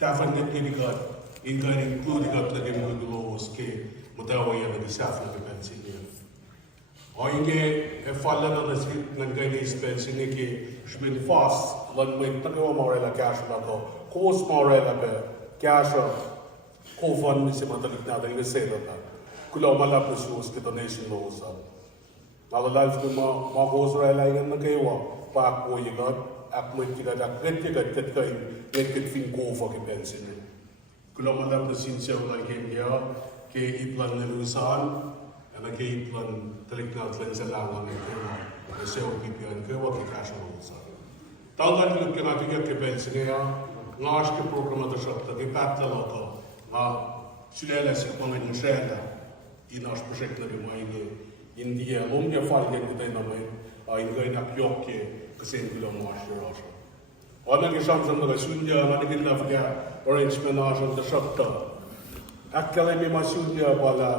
definitely including up the laws ke mutawaya na disafna ke pensinya. Oinge e falla na ngai pensinya ke shmin fast lan mai takawa morela cash na ko kos morela be cash ko fund ni se matalik na dai se la kula mala pusus ke donation laws na la life ma KOSRAE la yan na kaiwa pa ko yigat ak mo tiga da ket kai ket fin ko for ke pensinya. Kula mala pusin se la kem ya ke iplan na lusan ana ke iplan talik na tlen sa langan ke se o kipian ke wa ke cash laws talan lu ke na ke pensinya ngash ke programa da shopta ke patla loto na sulela se ko ngi shela i naš projekt na bimaine India lomja fargen ke dai na mai a ingai na kyokke kesen kilo master asha ona ke samsam na sunja na ke la fya orange menage da shopta akkale mi masunja bala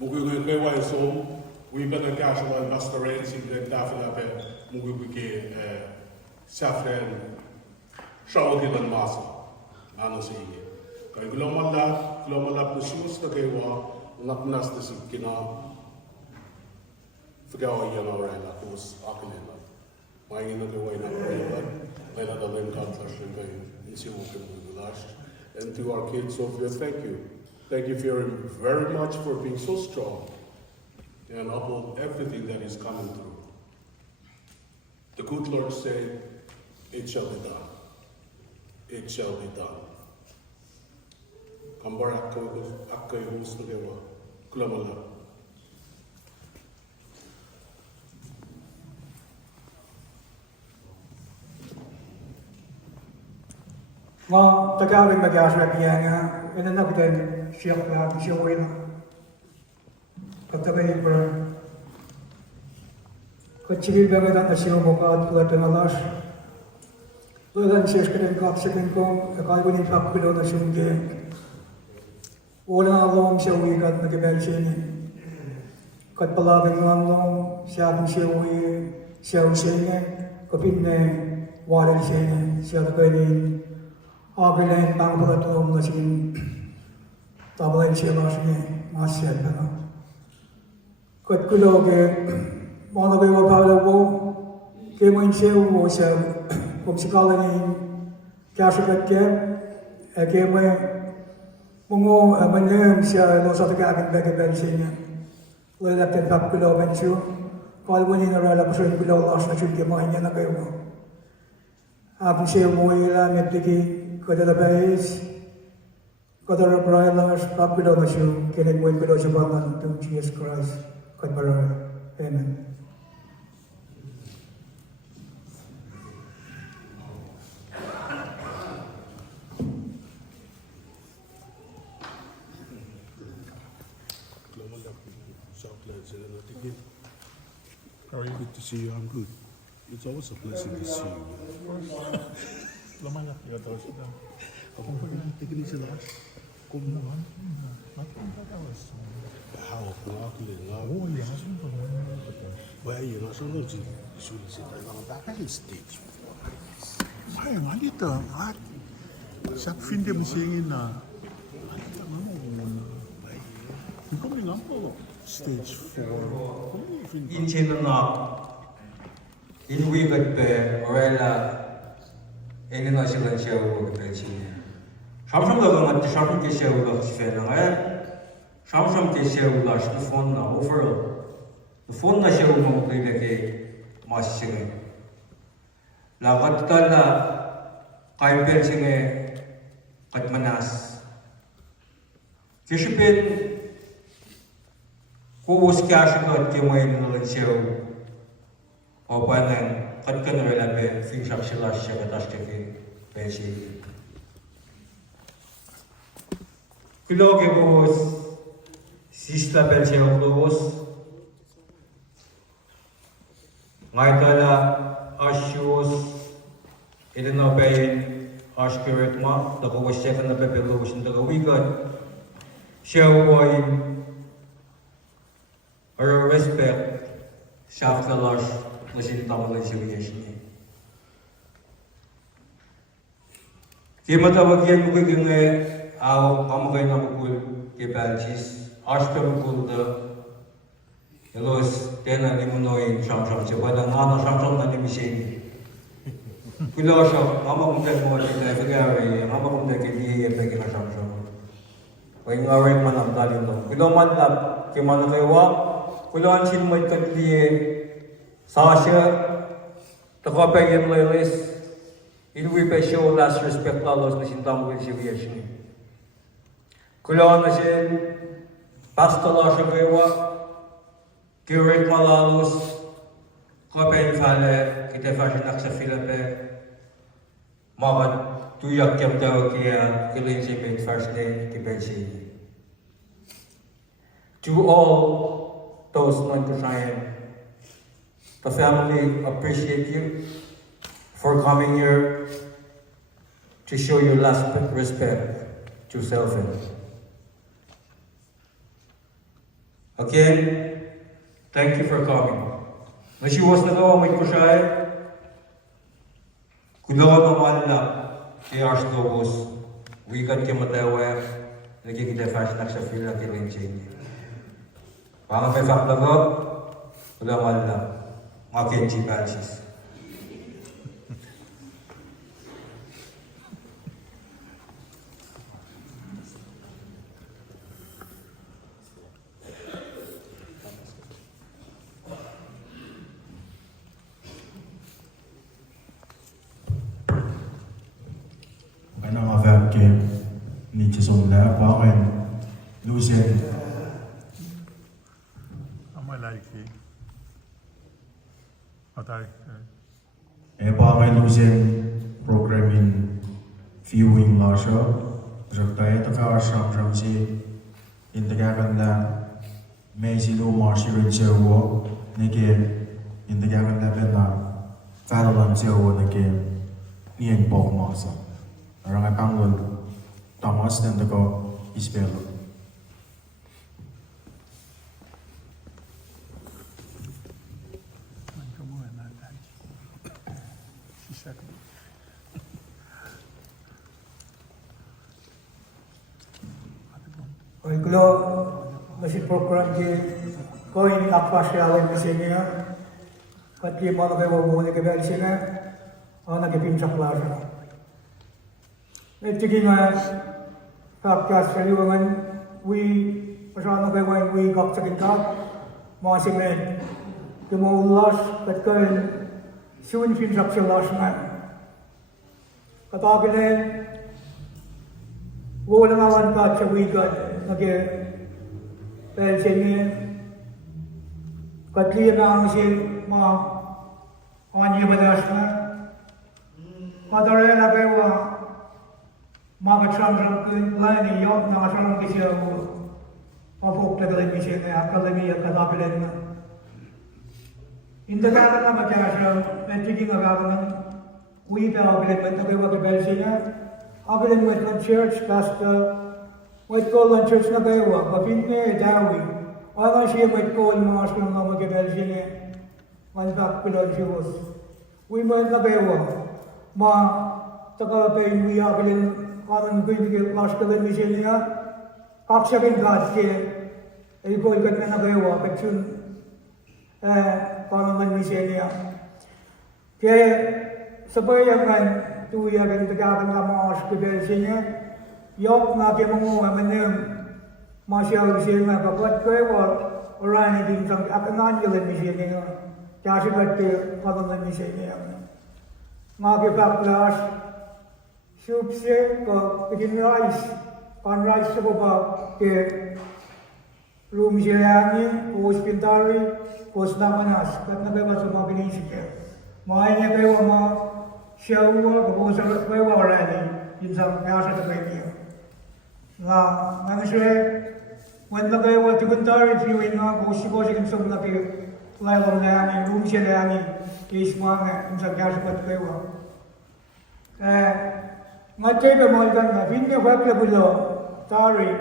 mugu ke wa so we been casual restaurants in the tafla be mugu ke safran shawdilan masa ana sige kai glomala pusus ta ke wa naknas de sikina fagawa yana rala kos akinela mai ina de wayna rala da len contraction kai insi mo ke bulash and to our kids Sophia thank you very much for being so strong and uphold everything that is coming through. The good Lord said it shall be done kambar akkai hus ngewa kulamala ma tagawin mag-asra kiyanga ina na bitan siya ka siya wala katagay per kachiri bagadan siya mo ka at malas Tuhan siya kaya kapsakin ko akagunin pakilo na siya Wala along siya uwigat na gabel siya niya. Kat palabing lang siya aking siya niya. Kapit na wala siya niya. Siya na kayo niya. Abilayin pang palatulong na siya. Tabalayin siya na siya niya. Masya na. Kat kulo ke mga kayo wapala ko. Kaya mo siya uwo siya. Kung sikala niya. Kaya siya kat kaya mo Mungo manem siya lo sa tagagin bagay siya. Wala natin kapkulo man siya. Kaya mo nina rala pa siya kulo las na siya kimahin niya na kayo mo. Apin siya mo ilang at ligi kada bayis. Kada rabrailas kapkulo na siya. Kinig mo kulo siya bangan to Jesus Christ. Kaya para. Amen. How are you? Good to see you. I'm good. It's always a blessing to see you. Lumalak yun daw siya. Ako pa rin, tigil sila. Kung naman. Nakakatawas. Hawak na ako lang. Oo, yasun pa naman. Well, you know, sometimes you should sit there on the back of the stage. Ay, malita. Sa fin de musingin na. Malita nga mo. Kami nga po. Stage 4. 인체는 인위가 때 오래라 애는 시간 시험을 그랬지. 삼성가 같은 삼성 시험을 시험을 삼성 시험을 스폰 나 오버로 폰 나 시험을 그렇게 마시게. 라가탈라 카이펠싱에 katmanas. Kishipin Kos kya shikat ke may nalang siyaw o panan kat ka nila be fin shak sila siya katas ke pensi. Kilo ke bos sista pensi ang bos ngay tala asyos ito na bayin askiret ma dako siya ka na pepelobos ng dagawigat siya ay or respect şaftalar laşın tamalı çeviyişini. Kimatawagyan mo kay aw kamakay na mukul kay Balchis. Ashta mukul da Elos tena limunoy shamsham si wala ngana shamsham na limishin. Kula siya mama kung tayo mo kita figari mama kung tayo kiti epeke na shamsham. Kaya ngaray man ang talin to. Kula man lab kimana kaywa kula ang silmay katliye sasya takapay yung laylis. Ilwi pa show last respect lalos na sintang will si Viyashni. Kula na siya pastala siya kaywa Curate malalos, kapay fale, kita fashion ak sa Philippe, makat tuyak kem daw kaya kilin si mid first day kibensi. To all those non-KOSRAEAN, the family appreciate you for coming here to show your last respect to SYLVAN. Again, thank you for coming. Nasiwas na daw may KOSRAE. Kudaw naman na kay Arslobos. Wigan kay Matewe. Nagkikita fashion na sa fila kay Linching. Pangang may faklago. Kudaw naman na. Mga Kenji Balchis. Ni som lär på en Lucien. Amalaki. Atay. På en Lucien program in viewing lasha. Rakta ta ka sham si indagan na may silo marshal sewo nege indagan na ben na falalan sewo nege nien bok masa. Orang pangol Thomas dan teko Isbelo. Kalau masih program di koin apa sih awal mesinnya, kalau malah kayak mau nak beli sini, nak beli caklar. Nanti kita podcast kali orang we pasal nak kayak we gak sekitar masih main, kemo ulas katkan siun film saksa ulas man, kata kita wala ngawan ka sa weekend nage pension niya katliya na ang siya mga kanya badas na kadare na kayo mga katsang kun lain yung na katsang kisya mo mapok na galing siya na akademi at katapilan na hindi ka na matyasya mentiging agawang uwi pa ako bilang na kayo mag-pension niya Abilin went on church, pastor, went call on church na kayo, mapinne, dawi. Ano siya went call mga askong na mag-ibel siya, malpak pilon siya was. We went na kayo, takalapay, we abilin, kanan ko yung askong siya niya, kaksakin God siya, call ka na kayo, katsun, kanan siya niya. Kaya, sabay ang tuya kan tegakan lama hospital sini yok na ke mongo menem masya usia na kapat kau orang ini tentang akan anjuran sini jadi berarti kalau ni sini na ke paklas subse ko bikin rice kan rice sebuah ke room sini hospitali posna manas karena bebas semua bini sikit makanya kau siya ko sa kayo already in sa kaya sa kayo nga nga siya when na kayo tuguntar viewing nga ko siya sa mga layo na ang room siya na ang case mga in sa kaya sa kayo nga tayo mo na hindi fakta bulo tari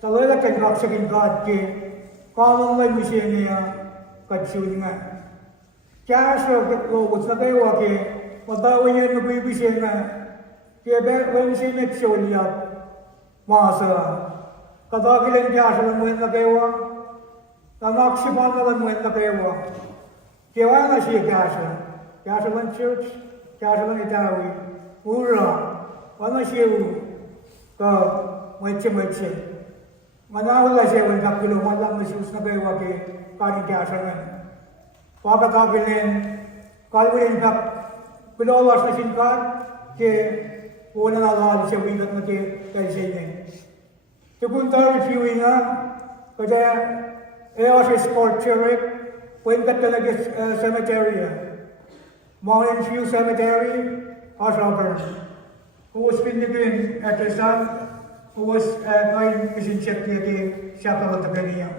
talaga kay raksakin God ke kalong lang siya niya katsun nga kaya sa ko sa kayo ke Mabawa niya nabibisya na Kebe when she met Sholia, Masa, Katakilan Jashan when the Bewa, the Noximan when the Bewa, Kiwana she Gasha, Gashalan Church, Gashalan Italy, Ura, Wanashiu, the Wechimechi. Manawala Shewan Kapilo, Madame Mrs. Nabewa, Kari Gashalan. Pakatakilan, Kalwin Kap, below was machine card, una nalala siya wingat na kay Seatle. Tupunta reviewing kada siya sport chair, when kat talaga cemetery, Mountain View Cemetery, Osraber, who was pinigin at the son, who was going mission check niya kay Seatle at the Benia.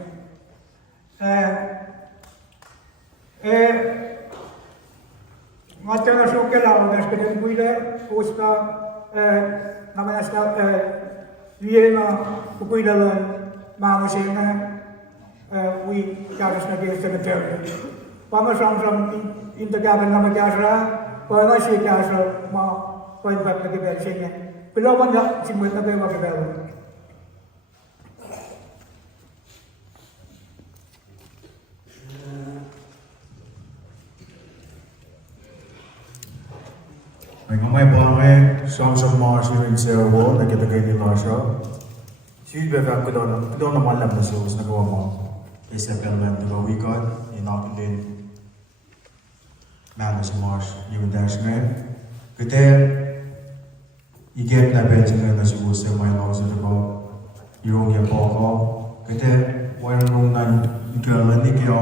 Mata na siya kailangan na siya pinagbuila, who was naman na liye na pupuidalan mga siya na we karas na kaya cemetery. Pamasang intagaban na magyasra, para na siya kasra mga point-back na kibel siya niya. Pilawan na simut na kayo makibel. May bange som Mars yung servo na kitagay ni Lasha. Sylvan kudo na malam na sus nagawa mo. Isa pelman to go weekend inapilin. Man si Mars yung dash ngayon. Kete igen na bench na sus sa may laws na ba. Yung ya poko. Kete walang nung nan ikaw ni kaya